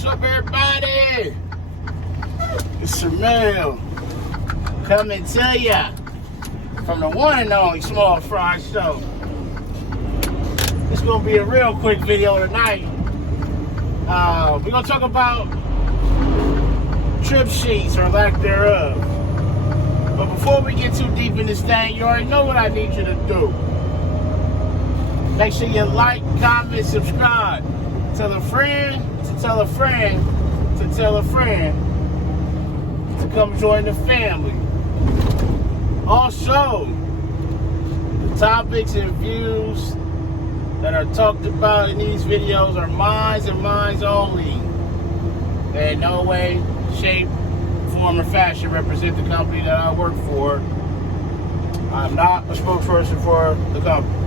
What's up, everybody? It's Samel coming to ya from the one and only Small Fry Show. It's gonna be a real quick video tonight. We're gonna talk about trip sheets or lack thereof. But before we get too deep in this thing, you already know what I need you to do. Make sure you like, comment, subscribe. Tell a friend to tell a friend to tell a friend to come join the family. Also, the topics and views that are talked about in these videos are mine and mine only. They in no way, shape, form, or fashion represent the company that I work for. I'm not a spokesperson for the company.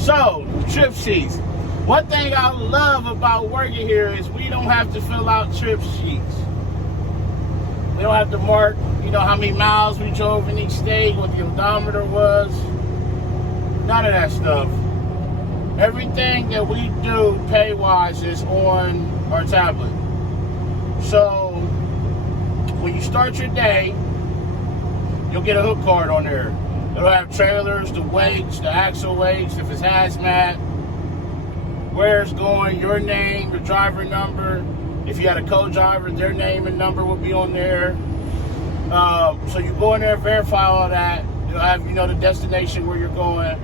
So, trip sheets. One thing I love about working here is we don't have to fill out trip sheets. We don't have to mark, how many miles we drove in each state, what the odometer was. None of that stuff. Everything that we do pay-wise is on our tablet. So, when you start your day, you'll get a hook card on there. It'll have trailers, the weights, the axle weights, if it's hazmat, where it's going, your name, the driver number. If you had a co-driver, their name and number will be on there. So you go in there, verify all that. You'll have, the destination where you're going.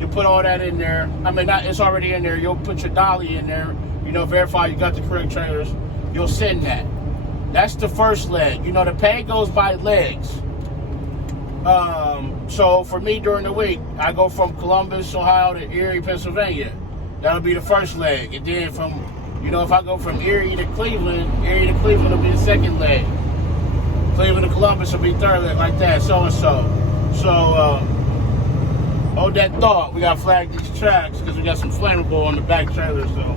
You put all that in there. It's already in there. You'll put your dolly in there. Verify you got the correct trailers. You'll send that. That's the first leg. The pay goes by legs. So for me during the week, I go from Columbus, Ohio to Erie, Pennsylvania. That'll be the first leg. And then if I go from Erie to Cleveland will be the second leg. Cleveland to Columbus will be third leg, like that, so-and-so. So, hold that thought. We got to flag these tracks because we got some flammable on the back trailers, so.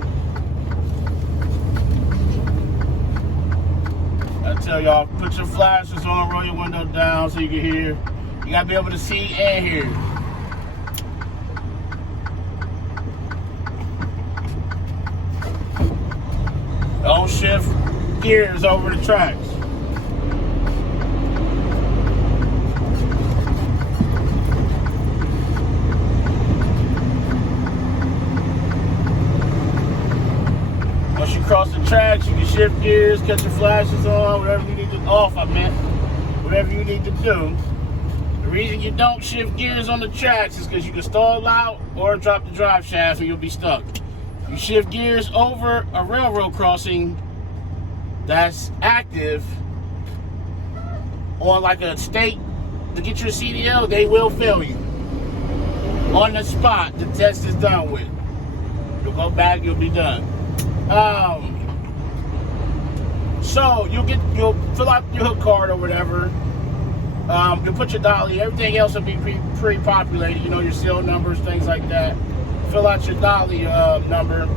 I tell y'all, put your flashes on, roll your window down so you can hear. You got to be able to see and hear. Don't shift gears over the tracks. Once you cross the tracks, you can shift gears, cut your flashes on, whatever you need to whatever you need to do. The reason you don't shift gears on the tracks is because you can stall out or drop the drive shaft and you'll be stuck. You shift gears over a railroad crossing that's active on like a state to get your CDL, they will fail you. On the spot, the test is done with. You'll go back, you'll be done. So you'll fill out your hook card or whatever. You'll put your dolly, everything else will be pre-populated, your serial numbers, things like that. Fill out your dolly number,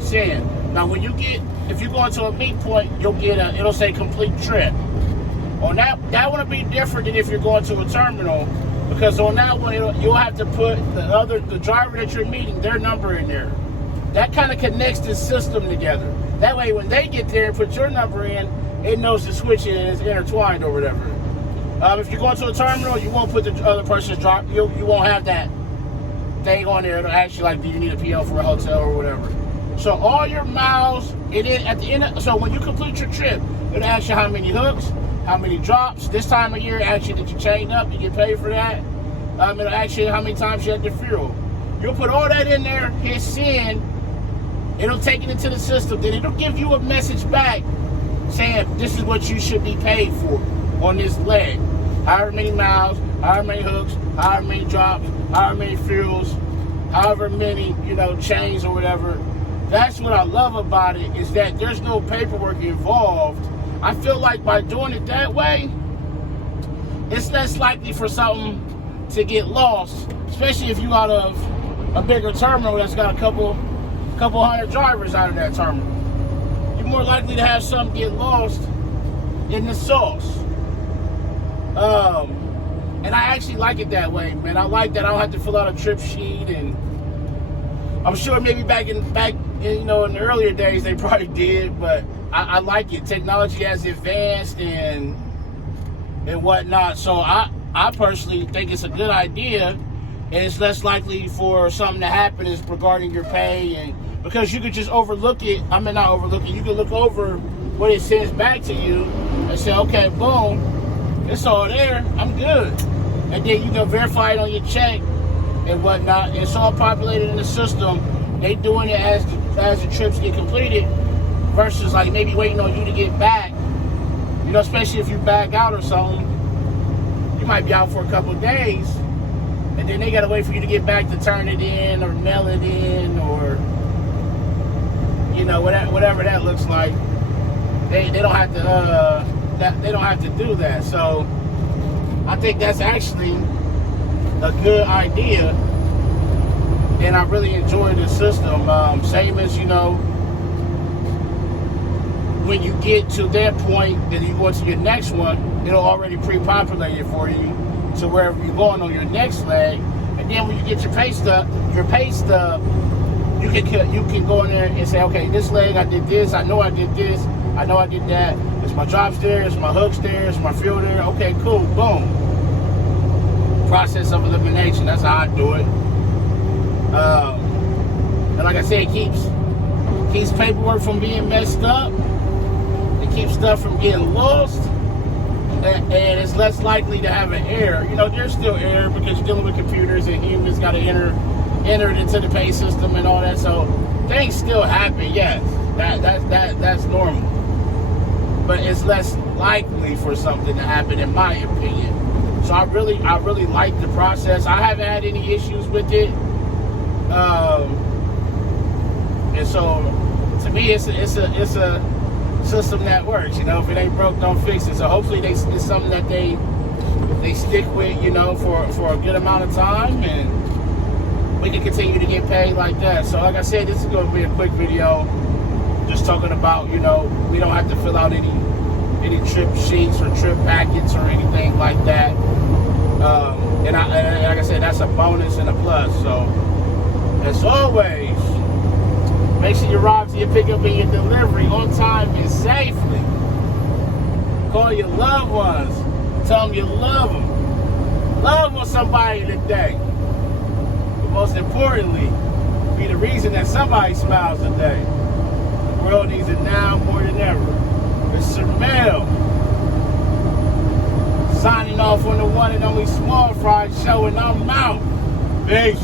send. Now if you go into a meet point, you'll get it'll say complete trip. On that one will be different than if you're going to a terminal, because on that one you'll have to put the driver that you're meeting, their number in there. That kind of connects the system together. That way when they get there and put your number in, it knows the switch is intertwined or whatever. If you're going to a terminal, you won't put the other person's driver, you won't have that thing on there. It'll ask you do you need a PO for a hotel or whatever. So all your miles, so when you complete your trip, it'll ask you how many hooks, how many drops. This time of year, actually, did you chain up? You get paid for that. It'll ask you how many times you had to fuel. You'll put all that in there, hit send. It'll take it into the system. Then it'll give you a message back saying this is what you should be paid for on this leg. However many miles, however many hooks, however many drops, however many fuels, however many, chains or whatever. That's what I love about it, is that there's no paperwork involved. I feel like by doing it that way, it's less likely for something to get lost, especially if you out of a bigger terminal that's got a couple hundred drivers out of that terminal. You're more likely to have something get lost in the sauce. And I actually like it that way, man. I like that I don't have to fill out a trip sheet, and I'm sure maybe back And, you know, in the earlier days they probably did, but I like it. Technology has advanced and whatnot. So I personally think it's a good idea, and it's less likely for something to happen is regarding your pay, and because you could just overlook it. I mean, not overlook it. You could look over what it sends back to you and say, okay, boom, it's all there. I'm good. And then you can verify it on your check and whatnot. It's all populated in the system. They doing it as the trips get completed, versus like maybe waiting on you to get back. You know, especially if you back out or something, you might be out for a couple of days, and then they gotta wait for you to get back to turn it in or mail it in, or you know, whatever that looks like. They don't have to they don't have to do that. So I think that's actually a good idea, and I really enjoy the system. Same as, you know, when you get to that point, then you go to your next one, it'll already pre-populate it for you to wherever you're going on your next leg. And then when you get your pay stub, you can go in there and say, okay, this leg I did this, I know I did this, I know I did that. Is my drops there? Is my hooks there? Is my field there? Okay, cool, boom. Process of elimination. That's how I do it. And like I said, it keeps paperwork from being messed up. It keeps stuff from getting lost, and it's less likely to have an error. You know, there's still error because you're dealing with computers, and humans got to enter it into the pay system and all that. So things still happen. Yes, that's normal, but it's less likely for something to happen, in my opinion. So I really like the process. I haven't had any issues with it. And so, to me, it's a system that works. You know, if it ain't broke, don't fix it. So hopefully, it's something that they stick with, you know, for a good amount of time, and we can continue to get paid like that. So, like I said, this is going to be a quick video, just talking about, you know, we don't have to fill out any trip sheets or trip packets or anything like that. And like I said, that's a bonus and a plus. So, as always, make sure you arrive to your pickup and your delivery on time and safely. Call your loved ones. Tell them you love them. Love on somebody today. But most importantly, be the reason that somebody smiles today. The world needs it now more than ever. It's Sir Mel, signing off on the one and only Small Fry Show, and I'm out. Peace.